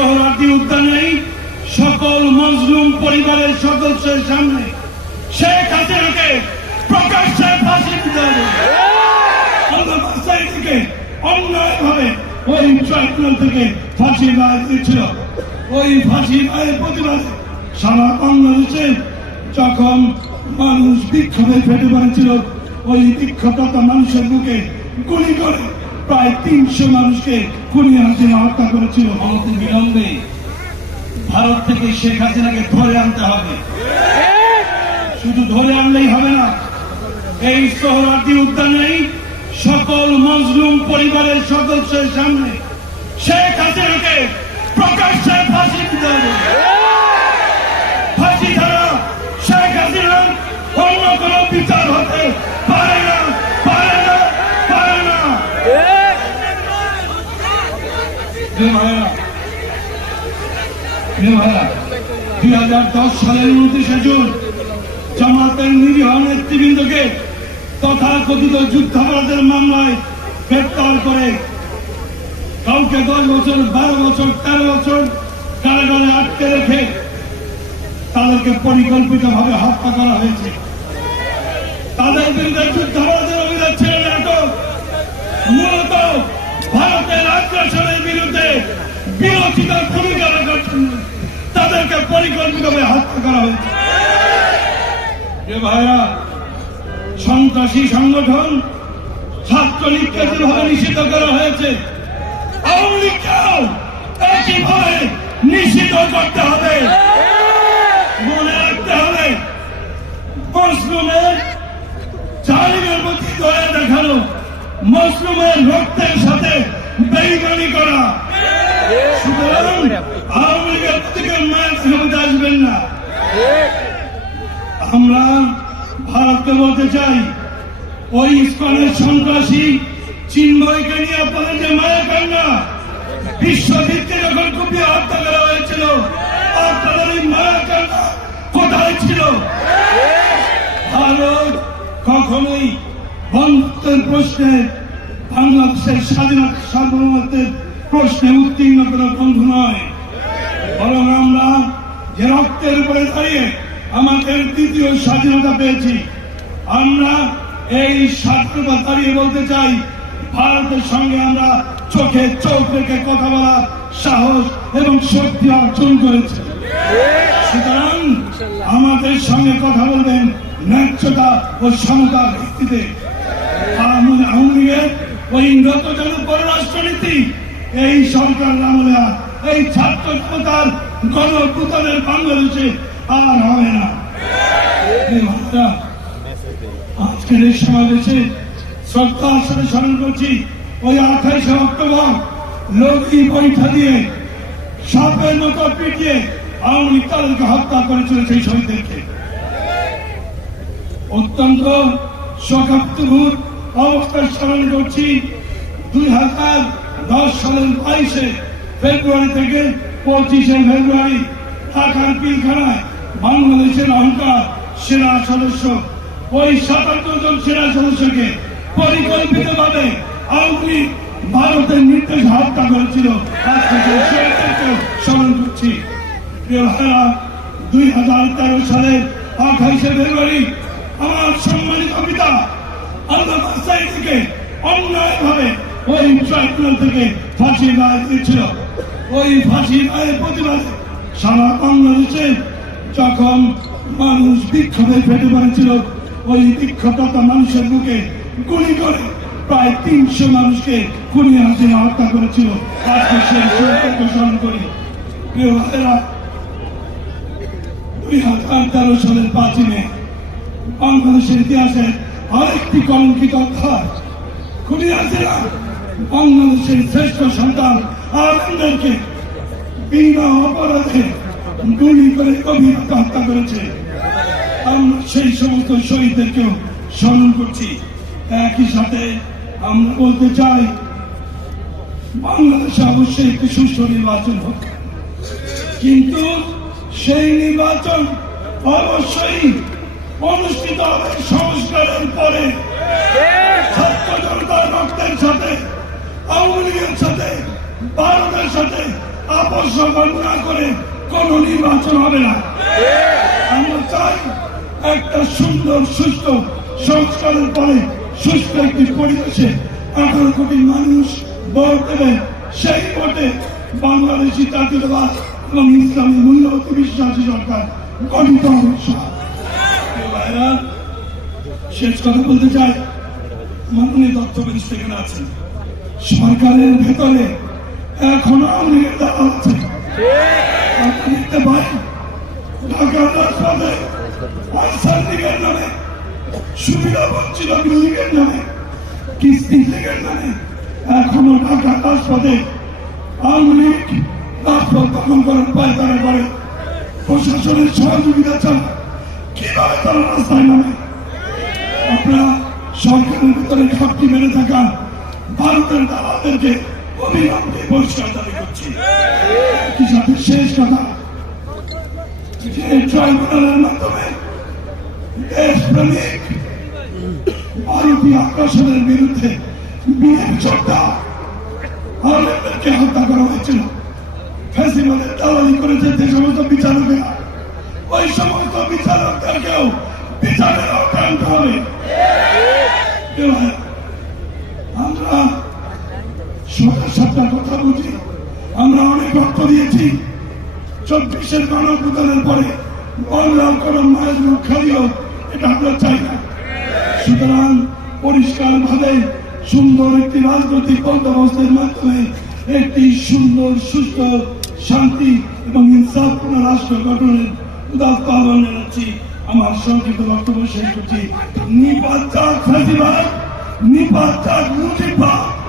সোহরাদি উদ্যানেই সকল মজলুম পরিবারের সদস্যের সামনে শেখ হাসিনাকে প্রকাশ্যে ফাঁসি দিতে হবে। অন্যায়ভাবে ওই ট্রাইব্যুনাল থেকে ফাঁসি রায় দিয়েছিল। ওই ফাঁসি রায়ের প্রতিবাদে সারা বাংলাদেশে যখন মানুষ বিক্ষোভে ফেটে পড়েছিল, ওই মানুষের বুকে গুলি করে প্রায় তিনশো মানুষকে হত্যা করেছিল বিলম্বে। ভারত থেকে শেখ হাসিনাকে ধরে আনতে হবে। শুধু ধরে আনলেই হবে না, এই সোহরাদি উদ্যানেই সকল মজলুম পরিবারের সদস্যের সামনে শেখ হাসিনাকে প্রকাশ্যে দুই হাজার কাউকে দশ বছর, বারো বছর বছর আটকে রেখে তাদেরকে পরিকল্পিত ভাবে হত্যা করা হয়েছে। তাদের বিরুদ্ধে যুদ্ধাপরাধের অভিযোগ ছিল নাটক মূলত ভারতের আগ্রাসনের বিরুদ্ধে বিরোচিত ভূমিকা রাখার জন্য তাদেরকে পরিকল্পিতভাবে হত্যা করা হয়েছে। ভাইরা, সন্ত্রাসী সংগঠন ছাত্রলীগকে যেভাবে নিষিদ্ধ করা হয়েছে। আওয়ামী করতে হবে। মনে রাখতে হবে মুসলিমের জালিমের প্রতি দয়া দেখানো, মুসলিমের রক্তের সাথে বেইমানি করা সুতরাং আমরা ভারতকে বলতে চাই ওই ইস্কনের সন্ত্রাসী চিন্ময়কে নিয়ে আপনাদের যে মায়া কান্না বিশ্বভিত্তি যখন কুপিয়ে হত্যা করা হয়েছিল, আপনাদের এই মায়া কান্না কোথায় ছিল? ভারত কখনোই বন্ধুত্বের প্রশ্নে বাংলাদেশের স্বাধীনতা সার্বভৌমত্বের প্রশ্নে উত্তীর্ণ কোনো বন্ধু নয়। বরং আমরা যে রক্তের উপরে দাঁড়িয়ে আমাদের দ্বিতীয় স্বাধীনতা পেয়েছি, আমরা এই স্বাধীনতা দাঁড়িয়ে বলতে চাই, ভারতের সঙ্গে আমরা চোখে চোখ রেখে কথা বলার সাহস এবং শক্তি অর্জন করেছি। সুতরাং আমাদের সঙ্গে কথা বলবেন ন্যায্যতা ও সমতার ভিত্তিতে। আওয়ামী লীগের ওই নতজন পররাষ্ট্রনীতি এই সরকার আমলে এই ছাত্র জনতার গণপুতনের বাংলাদেশে আর হবে না। আজকের এই সমাবেশে শ্রদ্ধার সাথে স্মরণ করছি, ওই আঠাইশে অক্টোবর লোকই পরীক্ষা দিয়ে সাপের মতো পিটিয়ে আওয়ামী লীগ তাদেরকে হত্যা করেছিল সেই শহীদদেরকে। অত্যন্ত শোকাপ্তভূত অবস্থার স্মরণ করছি, দুই হাজার দশ সালের বাইশে ফেব্রুয়ারি থেকে পঁচিশে ফেব্রুয়ারি ঢাকার পিলখানায় বাংলাদেশের অহংকার সেনা সদস্য। ওই সাতাত্তর জন সেনা সদস্যকে পরিকল্পিতভাবে আওয়ামী ভারতের নির্দেশ হত্যা করেছিল। সেই শহীদদেরকেও স্মরণ করছি। দুই হাজার তেরো সালের আঠাইশে ফেব্রুয়ারি আমার সম্মানিত পিতা আল্লাহ বাসাই থেকে অন্যায়ভাবে ওই ট্রাইব্যুনাল থেকে ফাঁসি রায় দিয়েছিল। ওই ফাঁসি রায়ের প্রতিবাদে সারা বাংলাদেশে যখন মানুষ বিক্ষোভে ফেটে পড়েছিল ওই বিক্ষোভতা মানুষের বুকে গুলি করে প্রায় তিনশো মানুষকে খুনি হাসিনা হত্যা করেছিল। আজকে সেই শহীদদেরকে স্মরণ করি। দুই হাজার তেরো সালের পাঁচই মে, বাংলাদেশের ইতিহাসে আরেকটি কলঙ্কিত অধ্যায়। খুনি হাসিনা বাংলাদেশের শ্রেষ্ঠ সন্তান আনন্দকে বিনা অপরাধে গুলি করে গভীরতা হত্যা করেছে। আমরা সেই সমস্ত শহীদদেরকেও স্মরণ করছি। একই সাথে আমরা বলতে চাই, বাংলাদেশে অবশ্যই একটি সুষ্ঠু নির্বাচন হোক। কিন্তু সেই নির্বাচন অবশ্যই অনুষ্ঠিত হবে সংস্কারের পরে। ছাত্র জনতার রক্তের সাথে আওয়ামী লীগের সাথে, ভারতের সাথে অপসরণ না করে কোন নির্বাচন হবে না। আমরা চাই একটা সুন্দর, সুস্থ সংস্কারের পরে সুস্থ একটি পরিবেশে আঠারো কোটি মানুষ ভোট দেবে। সেই ভোটে বাংলাদেশি জাতীয়তাবাদ এবং ইসলামী মূল্যবতী বিশ্বাসী সরকার গঠিত শেষ কথা বলতে চাই, মাননীয় দত্ত মিনিস্টার এখানে আছেন। সরকারের ভেতরে এখনও আছে। সুবিধা বঞ্চিত লীগের নামে, কিস্তি লীগের নামে এখনও ঢাকার রাজপথে আওয়ামী লীগ রাজপথ দখল করার পায়তারা করে। প্রশাসনের সহযোগিতা চায় কীভাবে তারা রাস্তায় নামে? আপনারা সরকারের ভিতরে ঘাটতি মেরে থাকা ভারতের দালালদেরকে অবিলম্বে পরিষ্কার দাবি করছি। একই সাথে শেষ কথা? ট্রাইব্যুনালের মাধ্যমে দেশপ্রেমিক ভারতীয় আগ্রাসনের বিরুদ্ধে বিয়ের চর্চা আলেমদেরকে হত্যা করা হয়েছিল। ফেসিবাদের দালালি করেছে যে সমস্ত বিচারকেরা। ওই সমস্ত বিচারকদেরকেও বিচারের আওতায় হবে। এবার আমরা সোজা সাতটা কথা বুঝি আমরা অনেক রক্ত দিয়েছি। চব্বিশের পরে কোন মায়ের মুখ খালি এটা আমরা চাই সুতরাং পরিষ্কার সুন্দর একটি রাজনৈতিক বন্দোবস্তের মাধ্যমে একটি সুন্দর, সুস্থ, শান্তি এবং রাষ্ট্র গঠনের উদাত্ত আহ্বান জানাচ্ছি আমার সংক্ষিপ্ত বক্তব্য শেষ করছি। Nipa tak, nipa.